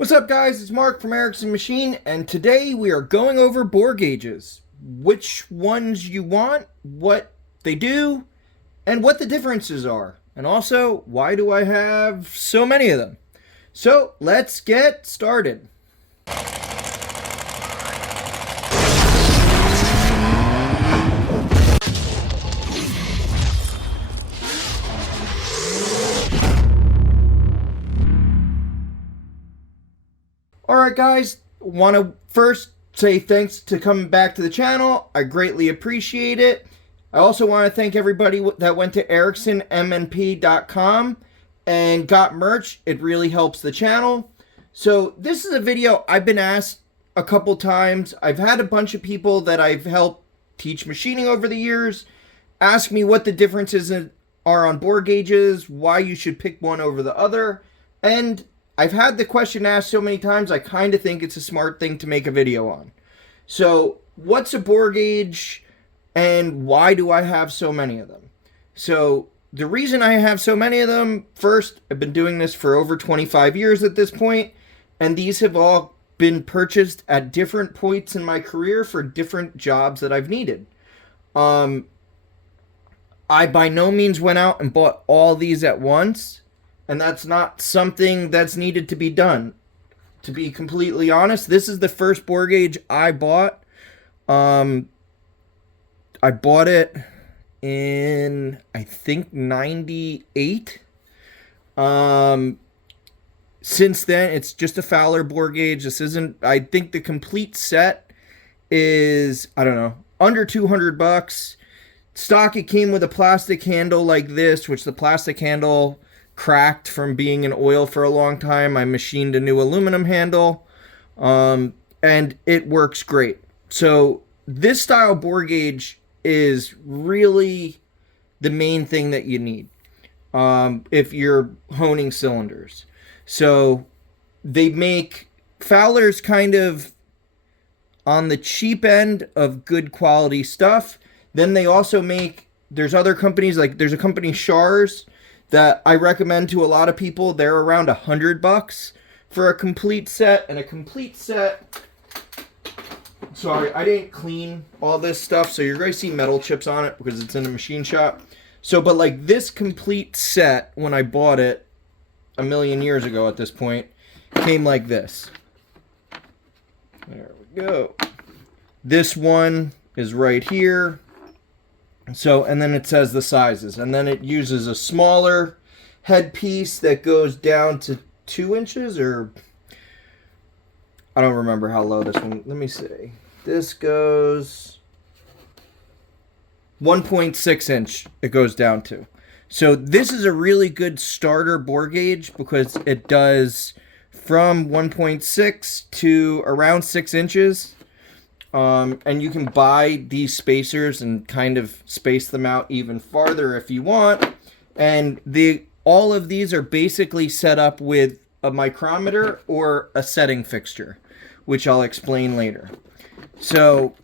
What's up, guys? It's Mark from Erickson Machine, and today we are going over bore gauges. Which ones you want, what they do, and what the differences are. And also, why do I have so many of them? So, let's get started. Alright guys, want to first say thanks to coming back to the channel. I greatly appreciate it. I also want to thank everybody that went to ericksonmnp.com and got merch. It really helps the channel. So this is a video I've been asked a couple times. I've had a bunch of people that I've helped teach machining over the years ask me what the differences are on bore gauges, why you should pick one over the other, and I've had the question asked so many times, I kind of think it's a smart thing to make a video on. So, what's a bore gauge and why do I have so many of them? So, the reason I have so many of them, first, I've been doing this for over 25 years at this point, and these have all been purchased at different points in my career for different jobs that I've needed. I by no means went out and bought all these at once. And that's not something that's needed to be done. To be completely honest, this is the first bore gauge I bought. I bought it in, I think, 98. Since then, it's just a Fowler bore gauge. This isn't, I think the complete set is, I don't know, under 200 bucks. Stock, it came with a plastic handle like this, which the plastic handle cracked from being in oil for a long time. I machined a new aluminum handle, and it works great. So this style bore gauge is really the main thing that you need if you're honing cylinders. So they make Fowler's kind of on the cheap end of good quality stuff. Then they also make, there's other companies, like there's a company, Shars, that I recommend to a lot of people. They're around $100 for a complete set. And a complete set, sorry, I didn't clean all this stuff, so you're going to see metal chips on it because it's in a machine shop. So, but like this complete set, when I bought it a million years ago at this point, came like this. There we go. This one is right here. So, and then it says the sizes, and then it uses a smaller headpiece that goes down to 2 inches, or I don't remember how low this one, let me see. This goes 1.6 inch it goes down to. So this is a really good starter bore gauge because it does from 1.6 to around 6 inches. And you can buy these spacers and kind of space them out even farther if you want. And all of these are basically set up with a micrometer or a setting fixture, which I'll explain later. So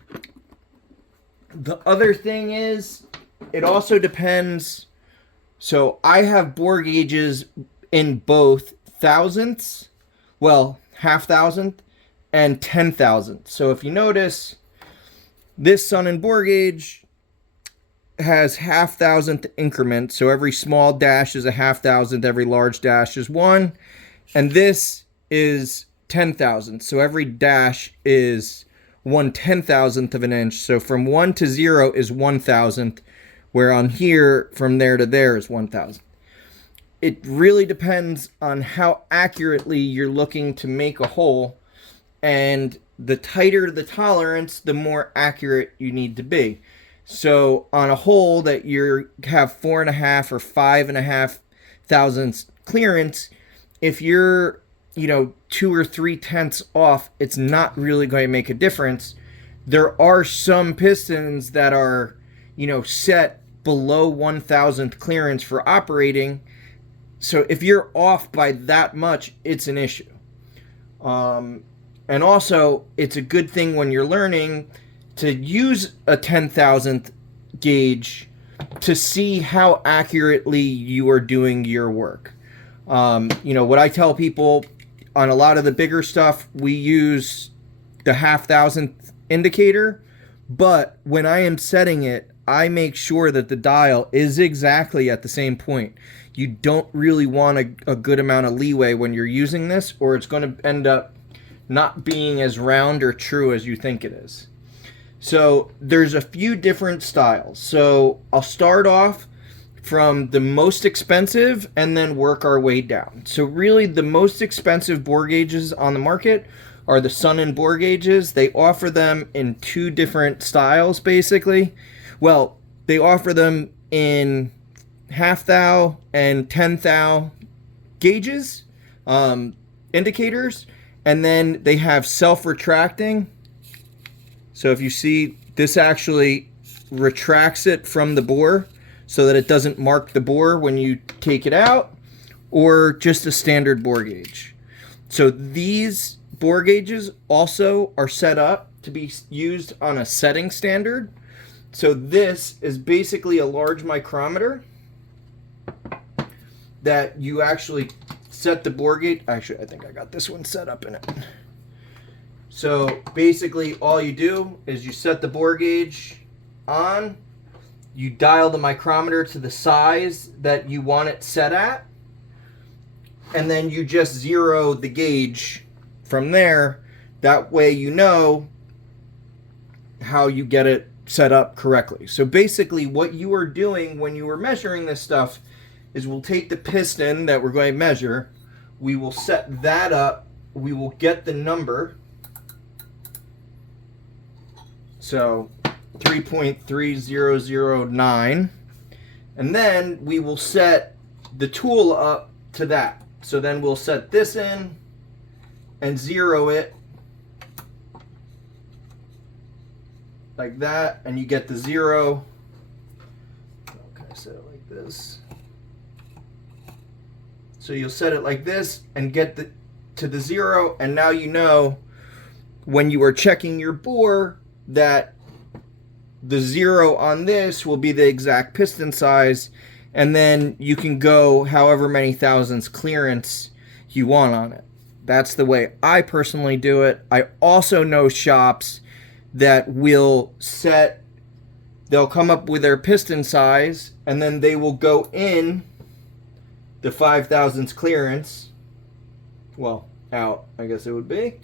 the other thing is, it also depends. So I have bore gauges in both thousandths, well, half thousandth, and 10,000. So if you notice, this Sun and bore gauge has half thousandth increments. So every small dash is a half thousandth, every large dash is 1. And this is 10,000. So every dash is 1/10,000th of an inch. So from 1 to 0 is 1,000th, where on here, from there to there is 1,000. It really depends on how accurately you're looking to make a hole. And the tighter the tolerance, the more accurate you need to be. So on a hole that you have 4.5 or 5.5 thousandths clearance, if you're 2 or 3 tenths off, it's not really going to make a difference. There are some pistons that are set below 1,000th clearance for operating. So if you're off by that much, it's an issue. And also, it's a good thing when you're learning to use a 10,000th gauge to see how accurately you are doing your work. What I tell people, on a lot of the bigger stuff, we use the 1/1000th indicator, but when I am setting it, I make sure that the dial is exactly at the same point. You don't really want a good amount of leeway when you're using this, or it's going to end up not being as round or true as you think it is. So there's a few different styles. So I'll start off from the most expensive and then work our way down. So really the most expensive bore gauges on the market are the Sun & bore gauges. They offer them in two different styles basically. Well, they offer them in 1/2 thou and 10 thou gauges, indicators, and then they have self-retracting. So if you see, this actually retracts it from the bore so that it doesn't mark the bore when you take it out, or just a standard bore gauge. So these bore gauges also are set up to be used on a setting standard. So this is basically a large micrometer that you actually set the bore gauge. Actually, I think I got this one set up in it. So basically all you do is you set the bore gauge on, you dial the micrometer to the size that you want it set at, and then you just zero the gauge from there. That way you know how you get it set up correctly. So basically what you are doing when you are measuring this stuff is we'll take the piston that we're going to measure, we will set that up, we will get the number, so 3.3009, and then we will set the tool up to that. So then we'll set this in and zero it like that, and you get the zero. Okay, set it like this. So you'll set it like this and get to the zero, and now you know when you are checking your bore that the zero on this will be the exact piston size, and then you can go however many thousandths clearance you want on it. That's the way I personally do it. I also know shops that will set, they'll come up with their piston size and then they will go in the 5 thousandths clearance, well, out, I guess it would be,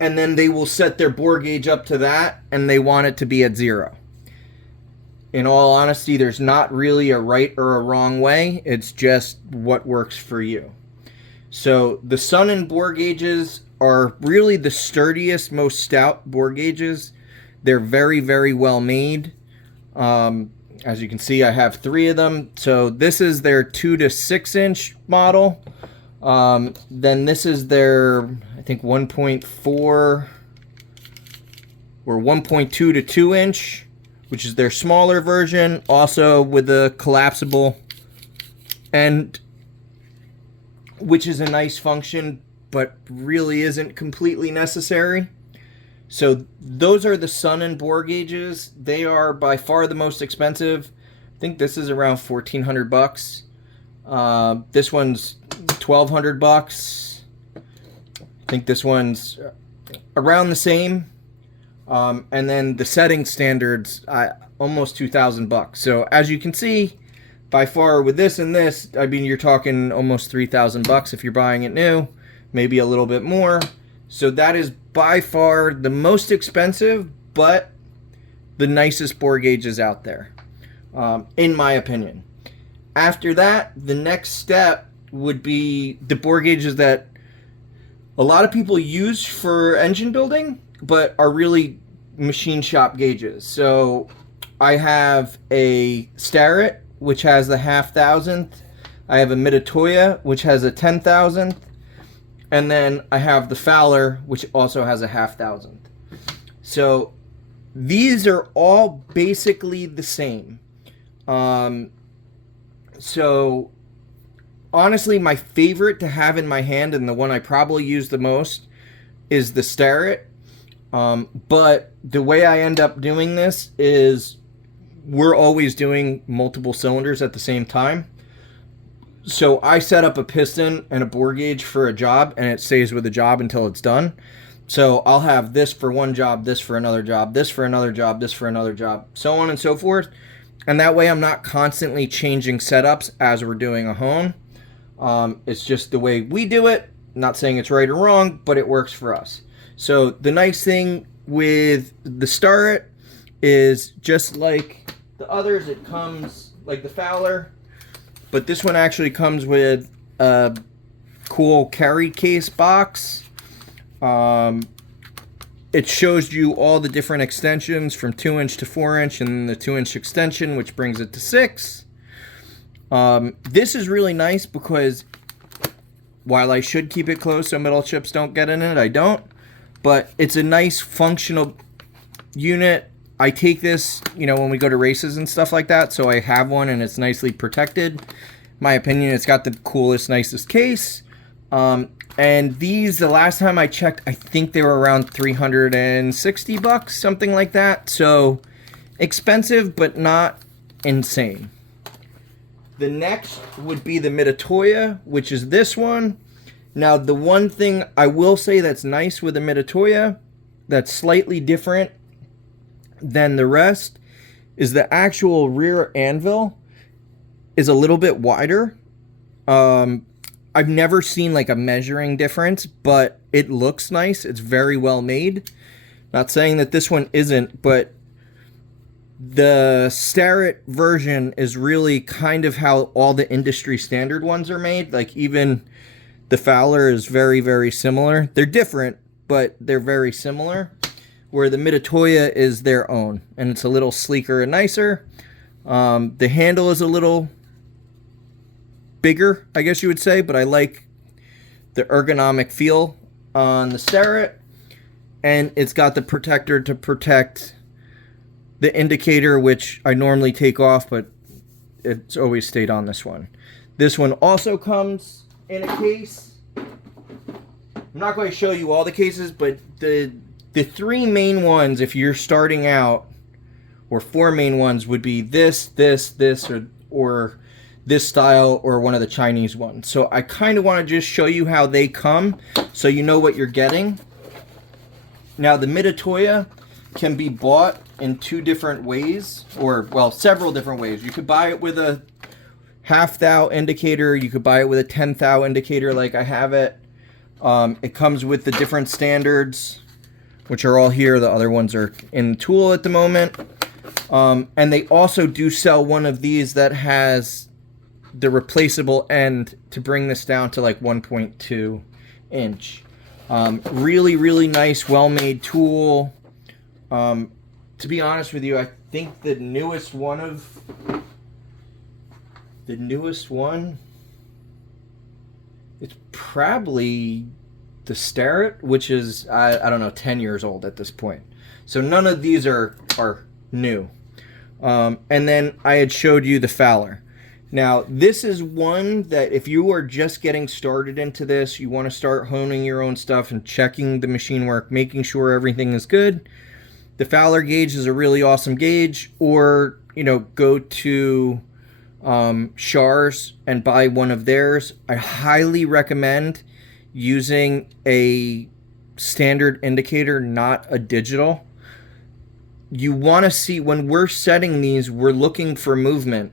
and then they will set their bore gauge up to that and they want it to be at zero. In all honesty, there's not really a right or a wrong way. It's just what works for you. So the Sun & bore gauges are really the sturdiest, most stout bore gauges. They're very, very well made. As you can see, I have 3 of them. So this is their 2 to 6 inch model. Then this is their, I think 1.4 or 1.2 to 2 inch, which is their smaller version, also with a collapsible end, which is a nice function, but really isn't completely necessary. So those are the Sun & bore gauges. They are by far the most expensive. I think this is around $1,400. This one's $1,200. I think this one's around the same. And then the setting standards, almost $2,000. So as you can see, by far with this and this, I mean, you're talking almost $3,000 if you're buying it new, maybe a little bit more. So that is by far the most expensive, but the nicest bore gauges out there, in my opinion. After that, the next step would be the bore gauges that a lot of people use for engine building, but are really machine shop gauges. So I have a Starrett, which has the 1/2 thousandth. I have a Mitutoyo, which has a 10 thousandth. And then I have the Fowler, which also has a 1/2 thousandth. So these are all basically the same. So honestly, my favorite to have in my hand, and the one I probably use the most, is the Starrett. But the way I end up doing this is we're always doing multiple cylinders at the same time. So I set up a piston and a bore gauge for a job, and it stays with the job until it's done. So I'll have this for one job, this for another job, this for another job, this for another job, so on and so forth. And that way I'm not constantly changing setups as we're doing a hone. It's just the way we do it. I'm not saying it's right or wrong, but it works for us. So the nice thing with the Starrett is just like the others, it comes like the Fowler, but this one actually comes with a cool carry case box. It shows you all the different extensions from 2-inch to 4-inch, and then the 2-inch extension, which brings it to 6. This is really nice because while I should keep it closed so metal chips don't get in it, I don't. But it's a nice functional unit. I take this, when we go to races and stuff like that, so I have one and it's nicely protected. My opinion, it's got the coolest, nicest case. And these, the last time I checked, I think they were around $360, something like that. So expensive, but not insane. The next would be the Mitutoyo, which is this one. Now, the one thing I will say that's nice with the Mitutoyo, that's slightly different than the rest, is the actual rear anvil is a little bit wider. I've never seen like a measuring difference, but it looks nice. It's very well made. Not saying that this one isn't, but the Starrett version is really kind of how all the industry standard ones are made. Like even the Fowler is very, very similar. They're different, but they're very similar. Where the Mitutoyo is their own, and it's a little sleeker and nicer. The handle is a little bigger, I guess you would say, but I like the ergonomic feel on the Starrett, and it's got the protector to protect the indicator, which I normally take off, but it's always stayed on this one. This one also comes in a case. I'm not going to show you all the cases, but the 3 main ones, if you're starting out, or 4 main ones, would be this, or this style, or one of the Chinese ones. So I kind of want to just show you how they come so you know what you're getting. Now the Mitutoyo can be bought in 2 different ways, or well, several different ways. You could buy it with a 1/2 thou indicator, you could buy it with a 10 thou indicator like I have it. It comes with the different standards, which are all here. The other ones are in the tool at the moment. And they also do sell one of these that has the replaceable end to bring this down to like 1.2 inch. Really, really nice, well-made tool. To be honest with you, I think the newest one it's probably the Starrett, which is, I don't know, 10 years old at this point. So none of these are new. And then I had showed you the Fowler. Now, this is one that if you are just getting started into this, you want to start honing your own stuff and checking the machine work, making sure everything is good, the Fowler gauge is a really awesome gauge. Or, go to Shar's and buy one of theirs. I highly recommend using a standard indicator, not a digital. You want to see, when we're setting these, we're looking for movement.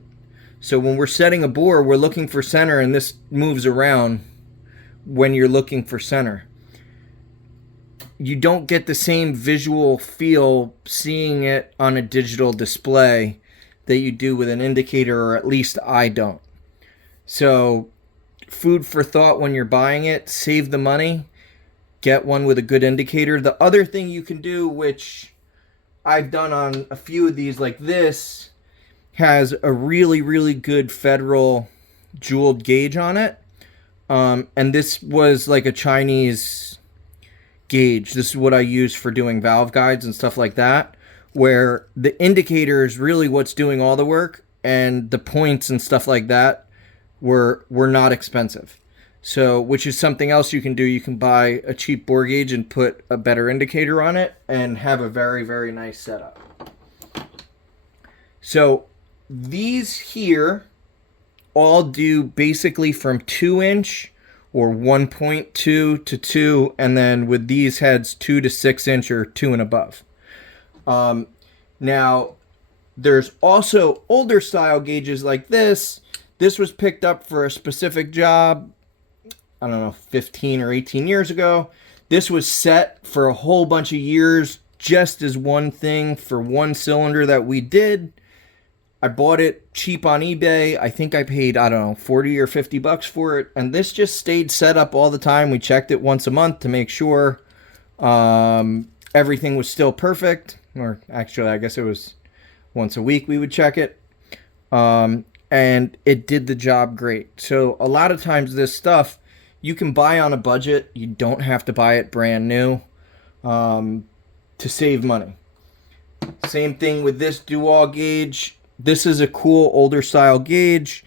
So when we're setting a bore, we're looking for center, and this moves around when you're looking for center. You don't get the same visual feel seeing it on a digital display that you do with an indicator, or at least I don't. So food for thought when you're buying it, save the money, get one with a good indicator. The other thing you can do, which I've done on a few of these, like this, has a really, really good Federal jeweled gauge on it. And this was like a Chinese gauge. This is what I use for doing valve guides and stuff like that, where the indicator is really what's doing all the work, and the points and stuff like that were not expensive. So, which is something else you can do. You can buy a cheap bore gauge and put a better indicator on it and have a very, very nice setup. So these here all do basically from 2-inch or 1.2 to 2, and then with these heads 2 to 6-inch or 2 and above. Now, there's also older style gauges like this. This was picked up for a specific job, I don't know, 15 or 18 years ago. This was set for a whole bunch of years just as one thing for one cylinder that we did. I bought it cheap on eBay. I think I paid, I don't know, 40 or 50 bucks for it. And this just stayed set up all the time. We checked it once a month to make sure everything was still perfect. Or actually, I guess it was once a week we would check it. And it did the job great. So a lot of times this stuff you can buy on a budget. You don't have to buy it brand new to save money. Same thing with this do-all gauge. This is a cool older style gauge.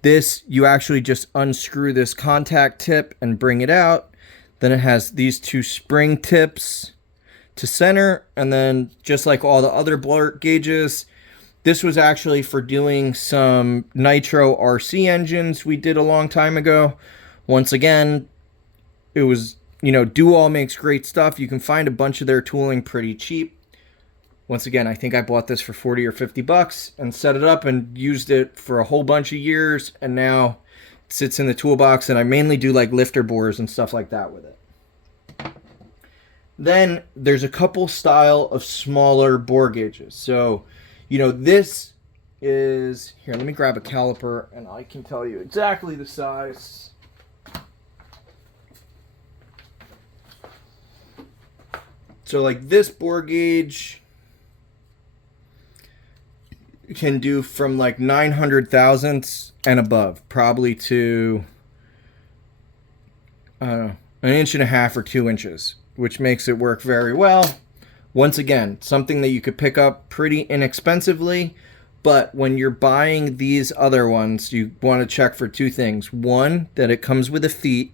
This, you actually just unscrew this contact tip and bring it out. Then it has these two spring tips to center. And then just like all the other Blart gauges, this was actually for doing some nitro RC engines we did a long time ago. Once again, it was, do-all makes great stuff. You can find a bunch of their tooling pretty cheap. Once again, I think I bought this for 40 or 50 bucks and set it up and used it for a whole bunch of years. And now it sits in the toolbox, and I mainly do like lifter bores and stuff like that with it. Then there's a couple style of smaller bore gauges. So, this is, here, let me grab a caliper and I can tell you exactly the size. So like this bore gauge can do from like 900 thousandths and above, probably to, I don't know, 1.5 inches or 2 inches, which makes it work very well. Once again, something that you could pick up pretty inexpensively, but when you're buying these other ones, you want to check for two things. One, that it comes with a feet,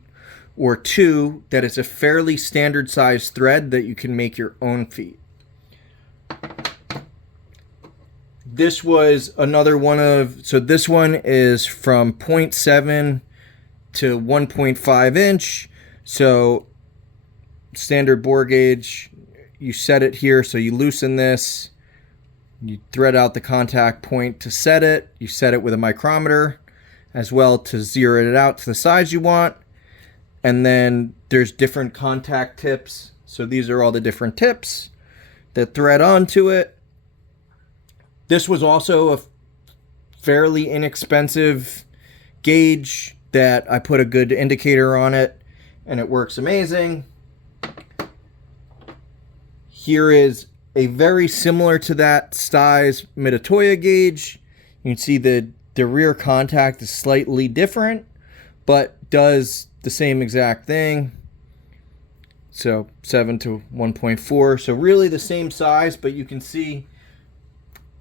or two, that it's a fairly standard size thread that you can make your own feet. This was another one of, so this one is from 0.7 to 1.5 inch. So standard bore gauge, you set it here. So you loosen this, you thread out the contact point to set it. You set it with a micrometer as well to zero it out to the size you want. And then there's different contact tips. So these are all the different tips that thread onto it. This was also a fairly inexpensive gauge that I put a good indicator on it, and it works amazing. Here is a very similar to that size Mitutoyo gauge. You can see the rear contact is slightly different, but does the same exact thing. So 7 to 1.4. So really the same size, but you can see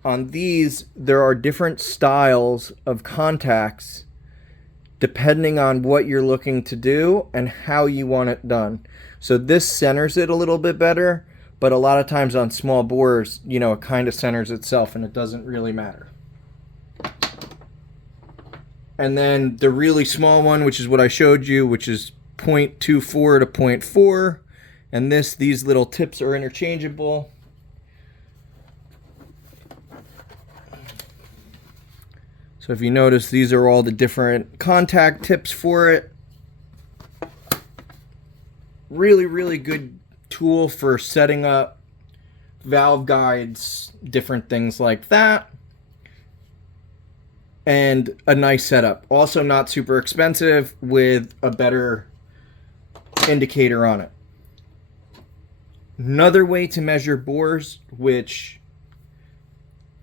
on these, there are different styles of contacts depending on what you're looking to do and how you want it done. So this centers it a little bit better, but a lot of times on small bores, it kind of centers itself and it doesn't really matter. And then the really small one, which is what I showed you, which is 0.24 to 0.4. And these little tips are interchangeable. So if you notice, these are all the different contact tips for it. Really, really good tool for setting up valve guides, different things like that. And a nice setup. Also not super expensive with a better indicator on it. Another way to measure bores, which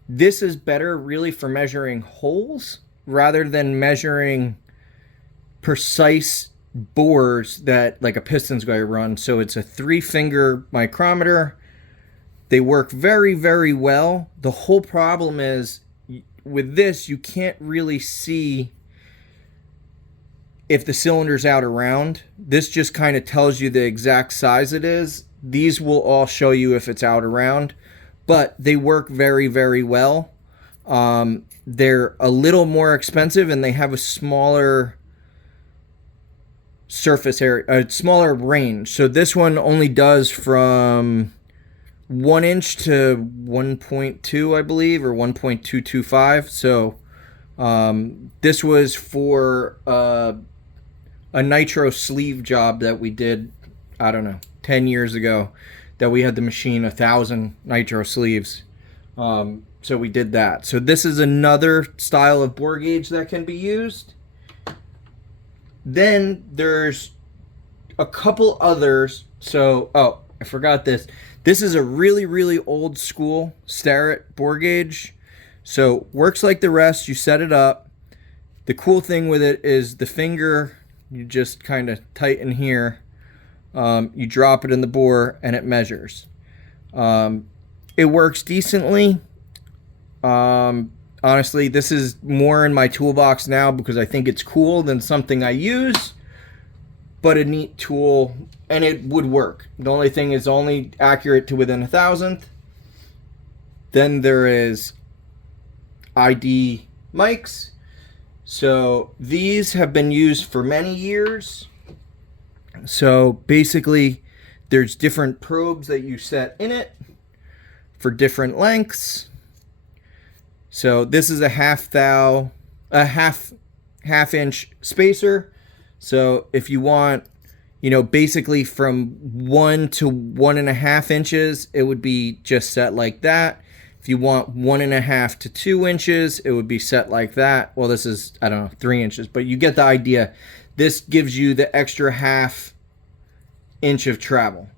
this is better really for measuring holes rather than measuring precise bores that like a piston's going to run. So it's a 3-finger micrometer. They work very, very well. The whole problem is with this, you can't really see if the cylinder's out around. This just kind of tells you the exact size it is. These will all show you if it's out around, but they work very, very well. they're a little more expensive and they have a smaller surface area, a smaller range. So this one only does from 1 inch to 1.2, I believe, or 1.225. So this was for a nitro sleeve job that we did, I don't know, 10 years ago, that we had to machine 1,000 nitro sleeves. So we did that. So this is another style of bore gauge that can be used. Then there's a couple others. So, oh, I forgot this. This is a really, really old school Starrett bore gauge. So works like the rest. You set it up. The cool thing with it is the finger, you just kind of tighten here. You drop it in the bore and it measures. It works decently. Honestly, this is more in my toolbox now because I think it's cool than something I use, but a neat tool, and it would work. The only thing is only accurate to within 1,000th. Then there is ID mics. So these have been used for many years. So basically, there's different probes that you set in it for different lengths. So this is a half inch spacer. So if you want, basically from 1 to 1.5 inches, it would be just set like that. If you want 1.5 to 2 inches, it would be set like that. Well, this is, I don't know, 3 inches, but you get the idea. This gives you the extra ½ inch of travel.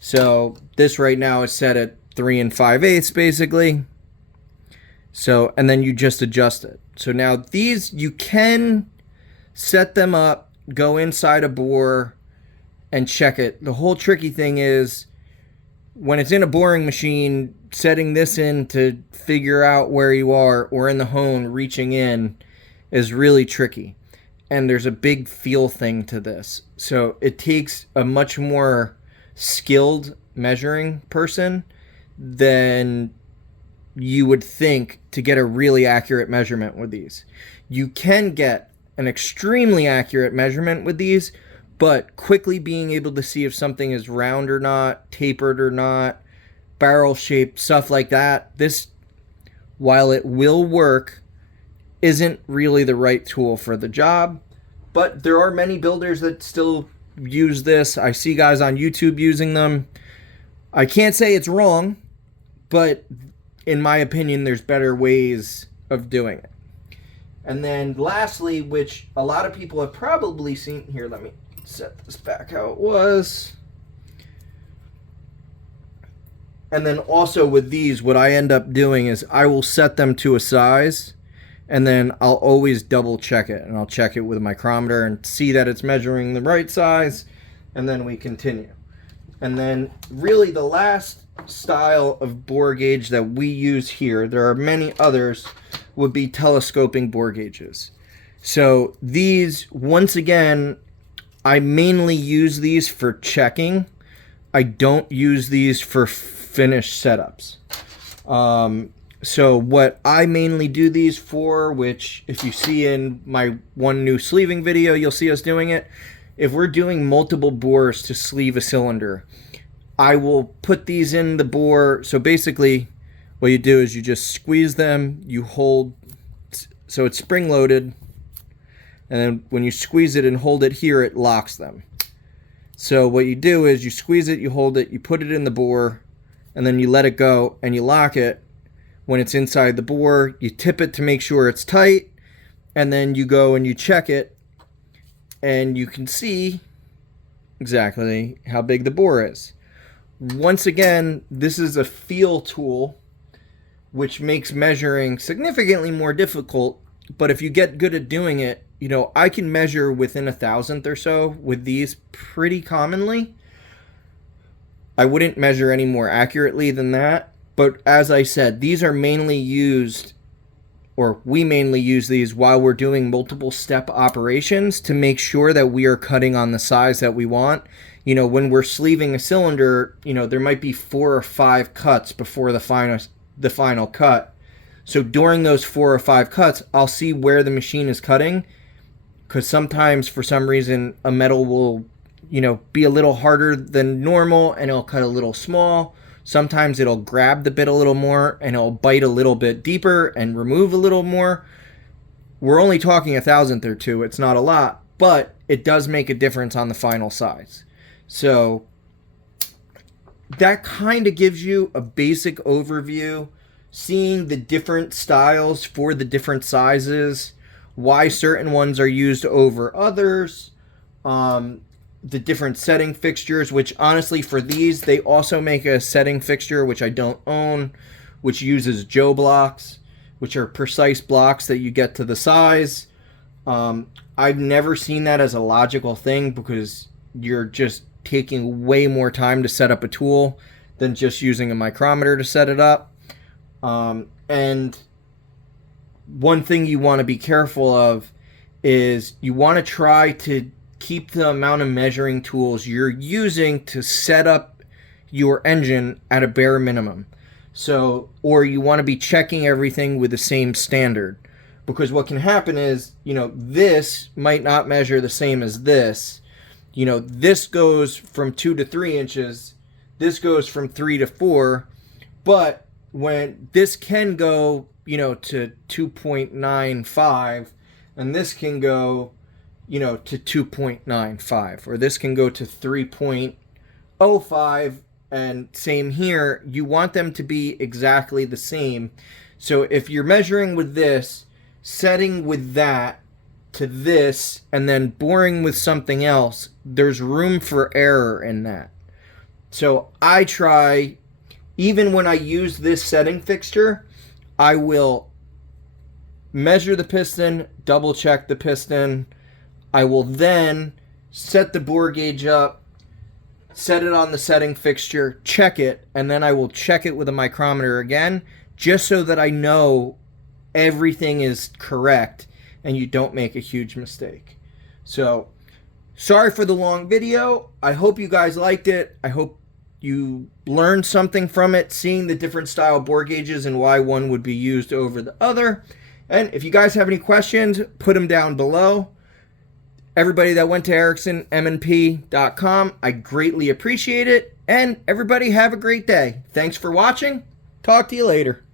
So this right now is set at 3 5/8 basically. So, and then you just adjust it. So now these, you can set them up, go inside a bore, and check it. The whole tricky thing is, when it's in a boring machine, setting this in to figure out where you are, or in the hone, reaching in, is really tricky. And there's a big feel thing to this. So it takes a much more skilled measuring person than you would think to get a really accurate measurement with these. You can get an extremely accurate measurement with these, but quickly being able to see if something is round or not, tapered or not, barrel shaped, stuff like that, this, while it will work, isn't really the right tool for the job. But there are many builders that still use this. I see guys on YouTube using them. I can't say it's wrong, but in my opinion, there's better ways of doing it. And then lastly, which a lot of people have probably seen, here, let me set this back how it was. And then also with these, what I end up doing is I will set them to a size, and then I'll always double check it, and I'll check it with a micrometer and see that it's measuring the right size, and then we continue. And then really the last style of bore gauge that we use here, there are many others, would be telescoping bore gauges. So these, once again, I mainly use these for checking. I don't use these for finished setups. So what I mainly do these for, which if you see in my one new sleeving video, you'll see us doing it. If we're doing multiple bores to sleeve a cylinder, I will put these in the bore. So basically what you do is you just squeeze them, you hold, so it's spring loaded, and then when you squeeze it and hold it here, it locks them. So what you do is you squeeze it, you hold it, you put it in the bore, and then you let it go and you lock it. When it's inside the bore, you tip it to make sure it's tight, and then you go and you check it, and you can see exactly how big the bore is. Once again, this is a feel tool, which makes measuring significantly more difficult, but if you get good at doing it, I can measure within 1,000th or so with these pretty commonly. I wouldn't measure any more accurately than that, but as I said, these are mainly used, or we mainly use these while we're doing multiple step operations to make sure that we are cutting on the size that we want. When we're sleeving a cylinder, there might be 4 or 5 cuts before the final cut. So during those 4 or 5 cuts, I'll see where the machine is cutting, because sometimes for some reason a metal will, be a little harder than normal and it'll cut a little small. Sometimes it'll grab the bit a little more and it'll bite a little bit deeper and remove a little more. We're only talking a thousandth or two. It's not a lot, but it does make a difference on the final size. So that kind of gives you a basic overview, seeing the different styles for the different sizes, why certain ones are used over others, the different setting fixtures, which honestly for these, they also make a setting fixture, which I don't own, which uses Joe blocks, which are precise blocks that you get to the size. I've never seen that as a logical thing, because you're just taking way more time to set up a tool than just using a micrometer to set it up. And one thing you want to be careful of is you want to try to keep the amount of measuring tools you're using to set up your engine at a bare minimum. So, or you want to be checking everything with the same standard, because what can happen is, this might not measure the same as this. This goes from 2 to 3 inches, this goes from 3 to 4, but when this can go, to 2.95, and this can go, to 2.95, or this can go to 3.05, and same here, you want them to be exactly the same. So if you're measuring with this, setting with that to this, and then boring with something else, there's room for error in that. So I try, even when I use this setting fixture, I will measure the piston, double check the piston. I will then set the bore gauge up, set it on the setting fixture, check it, and then I will check it with a micrometer again, just so that I know everything is correct and you don't make a huge mistake. So, sorry for the long video. I hope you guys liked it. I hope you learned something from it, seeing the different style bore gauges and why one would be used over the other. And if you guys have any questions, put them down below. Everybody that went to EricksonMNP.com, I greatly appreciate it. And everybody have a great day. Thanks for watching. Talk to you later.